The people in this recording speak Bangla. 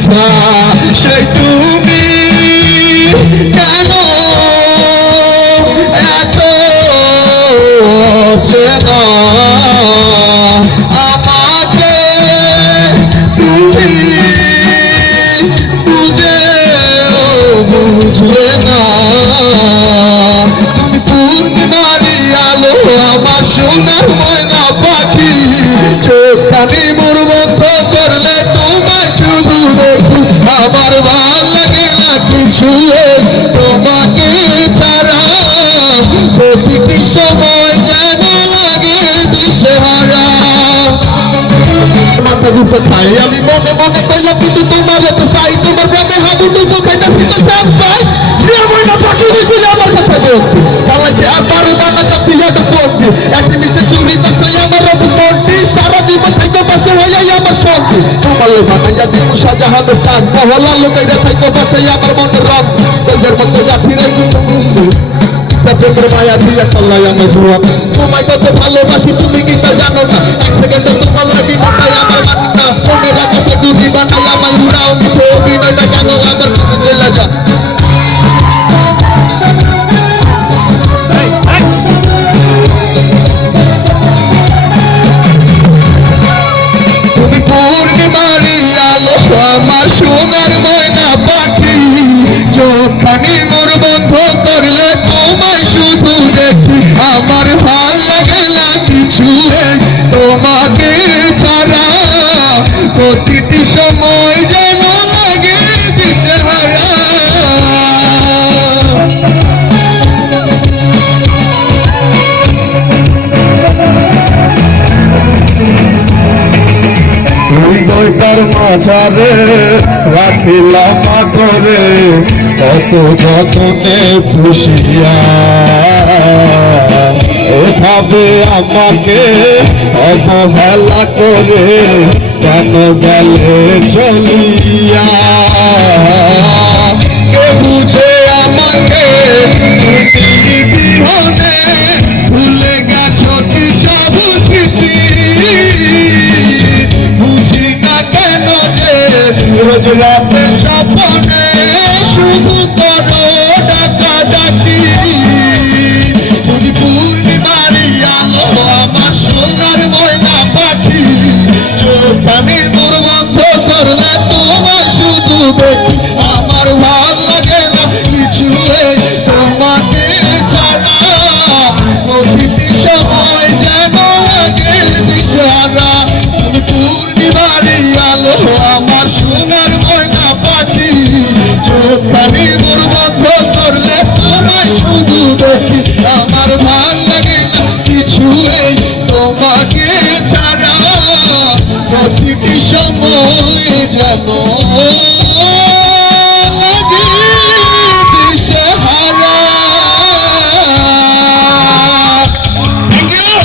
কথা সেই তুমি কেন এত চেনা আমাকে তুমি বুঝলে না তুমি পূর্ণিমারি আলো আমার সোনার ময়না পাখি চোখখানি মোর বন্ধ করলে তোমায় শুধু দেখি আমার ভাল লাগে না কিছু তোমাকে ছাড়া প্রতিটি সময় যেন লাগে দিশেহারা মাথা ঘুরতে খাই আমি মনে মনে কইলাম কিন্তু তোমার এত চাই তোমার প্রেমে হাবুডুবু খাইতে ফিরতে চাপ পাই প্রিয় ময়না পাখি হয়েছিল আমার কথা বলতে তাহলে আবার বানা জাতি একটা বলতে একটি নিচে চুরি করছে আমার রব বলতে সারা জীবন থেকে পাশে হয়ে আমার সঙ্গে তোমার বানাইয়া দিব শাহজাহানের টাক বহলা লোকেরা থেকে পাশে আমার মনের রং তোদের মধ্যে জাতি রে প্রেমের মায়া দিয়ে চল্লাই আমার জীবন তোমায় কত ভালোবাসি তুমি কি তা জানো না এক সেকেন্ডে তোমার লাগি মাথায় আমার মাটি না মনে রাখাতে দুটি বানাই আমার উড়াও মিঠে অভিনয়টা কেন আমার কিছু চলে যা তুমি পূর্ণিমারি আলো আমার সোনার ময়না পাখি চোখখানি মোর বন্ধ করলে তোমায় শুধু দেখি আমার ভাল লাগে না কিছু তোমাকে ছাড়া প্রতিটি সময় যেন লাগে দিশেহারা হৃদয়টার মাঝারে রাখিলাম করে কত যতনে পুষিয়া এভাবে আমাকে অবহেলা করে কেন গেলে চলিয়া কে বুঝে আমাকে বিহনে ভুলে গেছো কি সব স্মৃতি বুঝি না কেন যে রোজ রাতে স্বপ্নে শুধু করো ডাকা ডাকি তুমি পূর্ণিমারি আলো আমার সোনার ময়না পাখি চোখখানি মোর বন্ধ করলে তোমায় শুধু দেখি আমার ভাল লাগে না কিছু তোমাকে ছাড়া প্রতিটি সময় যেন লাগে দিশাহারা তুমি পূর্ণিমারি আলো আমার সোনার ময়না পাখি চোখখানি মোর বন্ধ করলে তোমায় শুধু দেখি আমার ভাল লাগে না কিছু তোমাকে ছাড়া প্রতিটি সময় যেন